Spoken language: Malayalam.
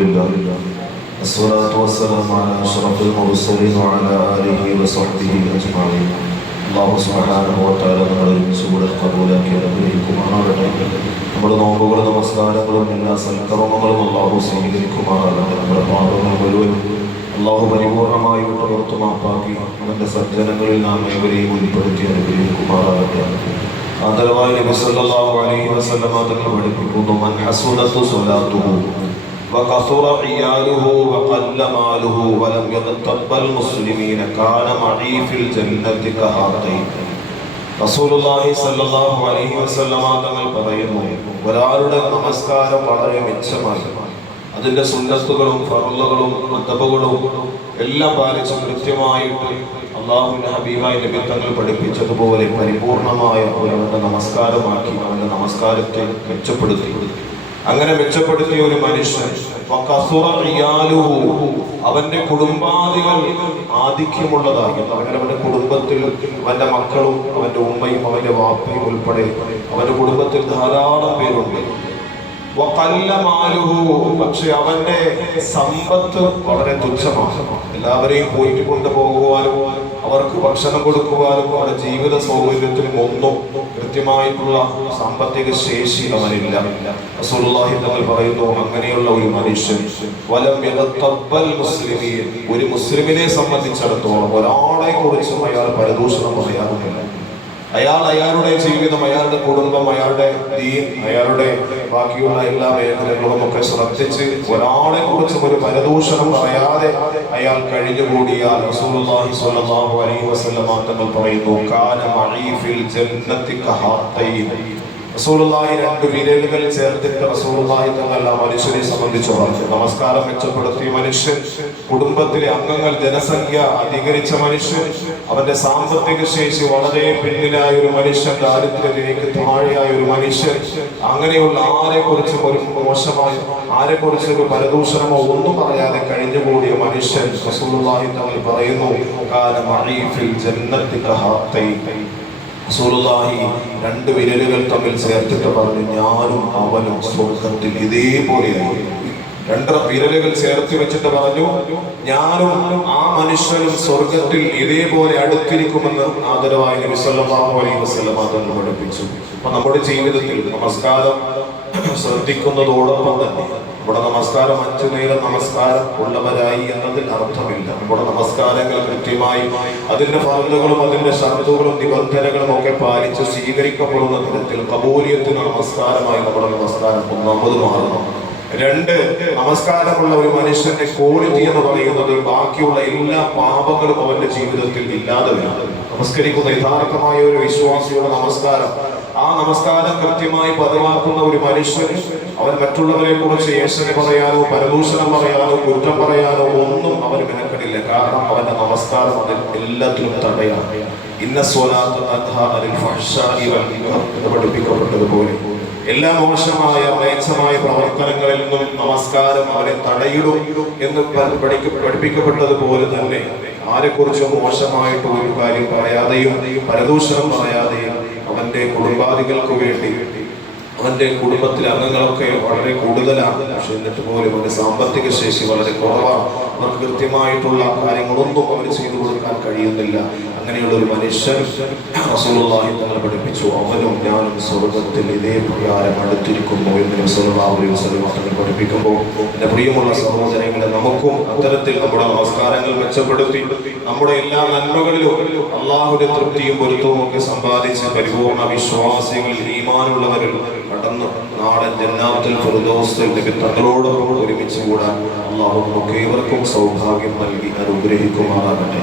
لله الصلاة والسلام على أشرف المرسلين وعلى آله وصحبه أجمعين. അല്ലാഹു സുബ്ഹാനഹു വ തആല നമ്മളെ ഒരുമിച്ചുകൂടെ ഖബൂലാക്കി അനുഗ്രഹിക്കുമാറാകട്ടെ. നമ്മുടെ നോമ്പുകളും നമസ്കാരങ്ങളും എല്ലാ സൽക്കർമ്മങ്ങളും അല്ലാഹു സ്വീകരിക്കുമാറാകട്ടെ. നമ്മുടെ പാപങ്ങൾ മുഴുവനും അല്ലാഹു പരിപൂർണമായി വിട്ടുപുറത്തു മാപ്പാക്കി അവൻ്റെ സജ്ജനങ്ങളിൽ നാം ഏവരെയും ഉൾപ്പെടുത്തി അനുഗ്രഹിക്കുമാറാകട്ടെ. ആദരവായി നബി സല്ലല്ലാഹു അലൈഹി വസല്ലമ തങ്ങൾ പഠിപ്പിക്കുന്നു, മൻ ഹസുനത്തു സ്വലാത്തുഹു വകസുറ ഇയാലുഹു വഖല്ല മാലുഹു വലം യതഖബ്ബൽ മുസ്ലിമീന കാന മഈ ഫിൽ ജന്നതി കഹാതൈൻ. റസൂലുള്ളാഹി സ്വല്ലല്ലാഹു അലൈഹി വസല്ലമ തങ്ങൾ പറയുന്നു, ഒരാളുടെ നമസ്കാരം വളരെ മെച്ചമായി അതിൻ്റെ സുന്നത്തുകളും ഫർളുകളും അദബുകളും എല്ലാം പാലിച്ച് കൃത്യമായിട്ട് അല്ലാഹുവിൻ്റെ ഹബീബായ നബി തങ്ങൾ പഠിപ്പിച്ചതുപോലെ പരിപൂർണമായ അവരുടെ നമസ്കാരമാക്കി അവൻ്റെ നമസ്കാരത്തെ മെച്ചപ്പെടുത്തി. അങ്ങനെ മെച്ചപ്പെടുത്തിയ ഒരു മനുഷ്യൻ അവന്റെ കുടുംബാദികൾ ആധിക്യമുള്ളതായി, അവന്റെ കുടുംബത്തിൽ അവന്റെ മക്കളും അവന്റെ ഉമ്മയും അവന്റെ വാപ്പയും ഉൾപ്പെടെ അവന്റെ കുടുംബത്തിൽ ധാരാളം പേരുണ്ട്. പക്ഷെ അവന്റെ സമ്പത്ത് വളരെ തുച്ഛമാണ്. എല്ലാവരെയും പോയിട്ട് കൊണ്ടുപോകുവാനും അവർക്ക് ഭക്ഷണം കൊടുക്കുവാനും അവരുടെ ജീവിത സൗകര്യത്തിനും ഒന്നും കൃത്യമായിട്ടുള്ള സാമ്പത്തിക ശേഷി അവനില്ല. റസൂലുള്ളാഹി തങ്ങൾ പറയുന്നു, അങ്ങനെയുള്ള ഒരു മനുഷ്യൻ വലം യതഖബ്ബൽ മുസ്ലിമീൻ, ഒരു മുസ്ലിമിനെ സംബന്ധിച്ചിടത്തോളം ഒരാളെ കുറിച്ചും അയാൾ പരദൂഷണം പറയാറുമില്ല. അയാളുടെ ജീവിതം, അയാളുടെ കുടുംബം, അയാളുടെ ദീൻ, അയാളുടെ ബാക്കിയുള്ള എല്ലാ മേഖലകളും ഒക്കെ ശ്രദ്ധിച്ച് ഒരാളെ കുറിച്ചും ഒരു പരദൂഷണം പറയാതെ അയാൾ കഴിഞ്ഞുകൂടിയാൽ റസൂലുള്ളാഹി സ്വല്ലല്ലാഹു അലൈഹി വസല്ലമ തങ്ങൾ പറയുന്നു, കാന മഈ ഫിൽ ജന്നതി കഹാതൈൻ. റസൂലുള്ളാഹി രണ്ട് വിരലുകൾ ചേർത്തിട്ട് റസൂലുള്ളാഹി തങ്ങൾ ആ മനുഷ്യനെ സംബന്ധിച്ച് പറഞ്ഞു. നമസ്കാരം മെച്ചപ്പെടുത്തിയ മനുഷ്യൻ, കുടുംബത്തിലെ അംഗങ്ങൾ ജനസംഖ്യ അധികരിച്ച മനുഷ്യൻ, അവന്റെ സാമ്പത്തിക ശേഷി വളരെ പിന്നിലായ ഒരു മനുഷ്യൻ, ദാരിദ്ര്യത്തിലേക്ക് താഴെയായ ഒരു മനുഷ്യൻ, അങ്ങനെയുള്ള ആരെക്കുറിച്ചും ഒരു മോശമായ ആരെക്കുറിച്ചും ഒരു പരദൂഷണമോ ഒന്നും പറയാതെ കഴിഞ്ഞുകൂടിയ മനുഷ്യൻ റസൂലുള്ളാഹി തങ്ങൾ പറയുന്നു, കാന മഈ ഫിൽ ജന്നതി കഹാതൈൻ. റസൂലുള്ളാഹി രണ്ട് വിരലുകൾ തമ്മിൽ ചേർത്തിട്ട് പറഞ്ഞു, ഞാനും അവനും സ്വർഗത്തിൽ ഇതേപോലെയായി. രണ്ട് വിരലുകൾ ചേർത്ത് വെച്ചിട്ട് പറഞ്ഞു, ഞാനും ആ മനുഷ്യനും സ്വർഗത്തിൽ ഇതേപോലെ അടുത്തിരിക്കുമെന്ന് ആദരവായ നബി സല്ലല്ലാഹു അലൈഹി വസല്ലം തങ്ങൾ പഠിപ്പിച്ചു. അപ്പൊ നമ്മുടെ ജീവിതത്തിൽ നമസ്കാരം ശ്രദ്ധിക്കുന്നതോടൊപ്പം തന്നെ നമ്മുടെ നമസ്കാരം 5 നേരം നമസ്കാരം ഉള്ളവരായി എന്നതിൽ അർത്ഥമില്ല. നമ്മുടെ നമസ്കാരങ്ങൾ കൃത്യമായി അതിന്റെ ഫർളുകളും അതിന്റെ ഷർത്തുകളും നിബന്ധനകളും ഒക്കെ പാലിച്ച് സ്വീകരിക്കപ്പെടുന്ന തരത്തിൽ കബൂലിയത്തിന് നമസ്കാരമായി നമ്മുടെ നമസ്കാരം ഒന്നാമത് മാറണം. 2, നമസ്കാരമുള്ള ഒരു മനുഷ്യന്റെ ക്വാളിറ്റി എന്ന് പറയുന്നത് ബാക്കിയുള്ള എല്ലാ പാപങ്ങളും അവന്റെ ജീവിതത്തിൽ ഇല്ലാതെ വരും. നമസ്കരിക്കുന്ന യഥാർത്ഥമായ ഒരു വിശ്വാസിയുടെ നമസ്കാരം, ആ നമസ്കാരം കൃത്യമായി പതിവാക്കുന്ന ഒരു മനുഷ്യന് അവൻ മറ്റുള്ളവരെ കുറിച്ച് ഏഷണ പറയാനോ പരദൂഷണം പറയാനോ കുറ്റം പറയാനോ ഒന്നും അവന് മെനക്കെടില്ല. കാരണം അവന്റെ നമസ്കാരം അതിൽ എല്ലാത്തിലും തടയാണ്. ഇന്ന സ്വലാത്ത് തൻഹാ അനിൽ ഫഹ്ശാഇ വൽ മുൻകർ എന്ന് പഠിപ്പിക്കപ്പെട്ടതുപോലെ എല്ലാ മോശമായ മ്ലേച്ഛമായ പ്രവർത്തനങ്ങളിൽ നിന്നും നമസ്കാരം അവരെ തടയിടും എന്ന് പഠിപ്പിക്കപ്പെട്ടതുപോലെ തന്നെ ആരെക്കുറിച്ചും മോശമായിട്ട് ഒരു കാര്യം പറയാതെയും പരദൂഷണം പറയാതെയും അവന്റെ കുടുംബാദികൾക്ക് വേണ്ടി, അവന്റെ കുടുംബത്തിലെ അംഗങ്ങളൊക്കെ വളരെ കൂടുതലാണ്, പക്ഷെ എന്നിട്ട് പോലും അവന്റെ സാമ്പത്തിക ശേഷി വളരെ കുറവാണ്. അവർക്ക് കൃത്യമായിട്ടുള്ള കാര്യങ്ങളൊന്നും അവർ ചെയ്തു കൊടുക്കാൻ കഴിയുന്നില്ല. അങ്ങനെയുള്ള ഒരു മനുഷ്യൻ റസൂലുള്ളാഹി തങ്ങൾ പഠിപ്പിച്ചു, അവനും ഞാനും സ്വർഗത്തിൽ ഇതേ പ്രകാരം അടുത്തിരിക്കുന്നു എന്ന് നബി സല്ലല്ലാഹു അലൈഹി വസല്ലം തങ്ങൾ പഠിപ്പിക്കുമ്പോൾ, എൻ്റെ പ്രിയമുള്ള സഹോദരങ്ങളെ, നമുക്കും അത്തരത്തിൽ നമ്മുടെ നമസ്കാരങ്ങൾ മെച്ചപ്പെടുത്തി നമ്മുടെ എല്ലാ നന്മകളിലും അള്ളാഹുവിന്റെ തൃപ്തിയും പൊരുത്തവും ഒക്കെ സമ്പാദിച്ച് പരിപൂർണ വിശ്വാസികൾ, ഈമാനുള്ളവരിൽ കടന്ന് നാളെ ജന്നാത്തുൽ ഫിർദൗസിൽ നബി തങ്ങളോടൊപ്പം ഒരുമിച്ച് കൂടാൻ അള്ളാഹു നമുക്ക് ഏവർക്കും സൗഭാഗ്യം നൽകി അനുഗ്രഹിക്കുമാറാകട്ടെ.